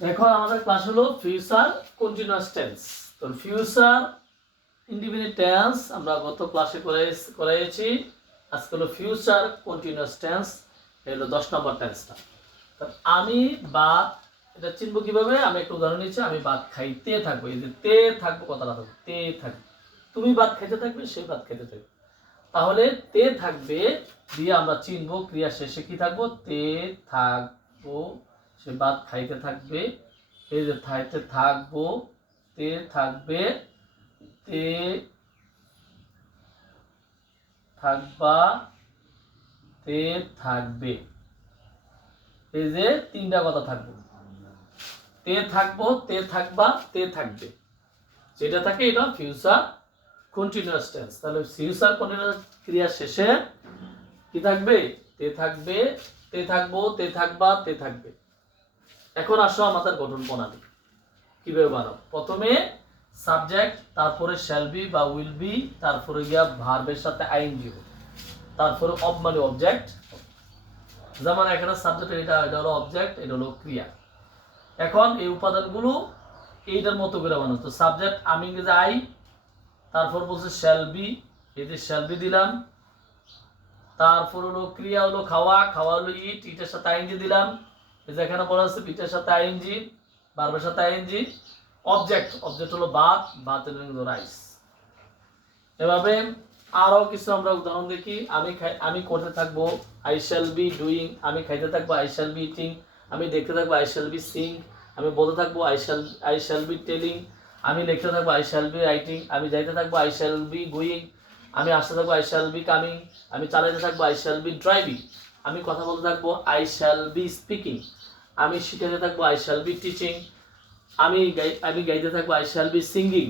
এখন আমাদের ক্লাস হলো ফিউচার কন্টিনিউয়াস টেন্স। তো ফিউচার ইনডিফিনিট টেন্স আমরা গত ক্লাসে করেছি। আজকে হলো ফিউচার কন্টিনিউয়াস টেন্স, হলো 10 নম্বর টেন্সটা। তো আমি ভাত, এটা চিনবো কিভাবে? আমি একটু উদাহরণ নিচ্ছি। আমি ভাত খাইতে থাকবো, এই যে তে থাকবো, কথাটা থাকবে তে থাকবে। তুমি ভাত খাইতে থাকবে, সে ভাত খাইতে থাকবে। তাহলে তে থাকবে দিয়ে আমরা চিনবো ক্রিয়া শেষে কি থাকবো? তে থাকবো, সে ভাত খাইতে থাকবে। এই যে খাইতে থাকবো, তে থাকবে, তে থাকবা, তে থাকবে। এই যে তিনটা কথা থাকবো, তে থাকবো, তে থাকবা, তে থাকবে। যেটা থাকে এটা ফিউচার কন্টিনিউয়াস টেন্স। তাহলে ফিউচার কন্টিনিউয়াস ক্রিয়া শেষে কি থাকবে? তে থাকবে, তে থাকবো, তে থাকবা, তে থাকবে। এখন আসো আমাদের গঠন প্রণালী কিভাবে বানাবো। প্রথমে সাবজেক্ট, তারপরে শ্যাল বি বা উইল বি, তারপরে গিয়া ভার্বের সাথে আইএনজি, তারপরে অব মানে অবজেক্ট। যেমন এখানে সাবজেক্ট, এটা হলো অবজেক্ট, এটা হলো ক্রিয়া। এখন এই উপাদানগুলো এইটার মতো করে বানাবো। তো সাবজেক্ট আমি ইংরেজি আই, তারপর বলছে শ্যাল বি, এই যে শ্যাল বি দিলাম। তারপর হলো ক্রিয়া হলো খাওয়া, খাওয়া হলো ইট, ইটের সাথে আইএনজি দিলাম। এই যে এখানে বলা আছে ইটের সাথে আইএনজি, ভার্বের সাথে আইএনজি। অবজেক্ট, অবজেক্ট হলো ভাত, ভাত হলো রাইস। এভাবে আরো কিছু আমরা উদাহরণ দেখি। আমি করতে থাকবো, আই শ্যাল বি ডুইং। আমি খাইতে থাকবো, আই শ্যাল বি ইটিং। আমি দেখতে থাকবো, আই শ্যাল বি সিং। আমি বলতে থাকবো, আই শ্যাল বি টেলিং। আমি লিখতে থাকবো, আই শ্যাল বি রাইটিং। আমি যাইতে থাকবো, আই শ্যাল বি গোয়িং। আমি আসতে থাকবো, আই শ্যাল বি কামিং। আমি চালাইতে থাকবো, আই শ্যাল বি ড্রাইভিং। আমি কথা বলতে থাকবো, আই শ্যাল বি স্পিকিং। আমি শিখাতে থাকবো, আই শ্যাল বি টিচিং। আমি গাইতে থাকবো, আই শ্যাল বি সিঙ্গিং।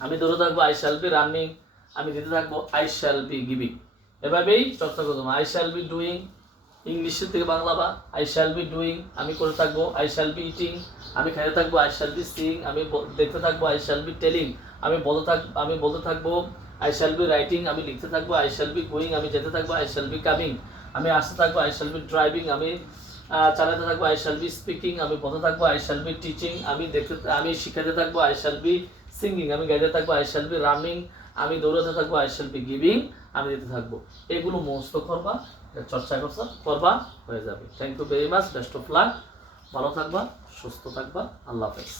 আমি দৌড়ে থাকবো, আই শ্যাল বি রানিং। আমি দিতে থাকবো, আই শ্যাল বি গিভিং। এভাবেই চর্চা করবো। আই শ্যাল বি ডুইং, ইংলিশের থেকে বাংলা বা আই শ্যাল বি ডুইং। আমি করে থাকবো, আই শ্যাল বি ইটিং। আমি খাইতে থাকবো, আই শ্যাল বি সিং। আমি দেখতে থাকবো, আই শ্যাল বি টেলিং। আমি বলতে থাকবো, আই শ্যাল বি রাইটিং। আমি লিখতে থাকবো, আই শ্যাল বি গোয়িং। আমি যেতে থাকবো, আই শ্যাল বি কামিং। আমি আসতে থাকবো, আই শ্যাল বি ড্রাইভিং। আমি চালাতে থাকবো, আই শ্যাল বি স্পিকিং। আমি বলতে থাকবো, আই শ্যাল বি টিচিং। আমি শিখাতে থাকবো, আই শ্যাল বি সিঙ্গিং। আমি গাইতে থাকবো, আই শ্যাল বি রানিং। আমি দৌড়াতে থাকবো, আই শ্যাল বি গিভিং। আমি দিতে থাকবো। এগুলো মুখস্থ করবা, চর্চা করবা, হয়ে যাবে। Thank you very much, best of luck. ভালো থাকবা, সুস্থ থাকবা। আল্লাহ হাফেজ।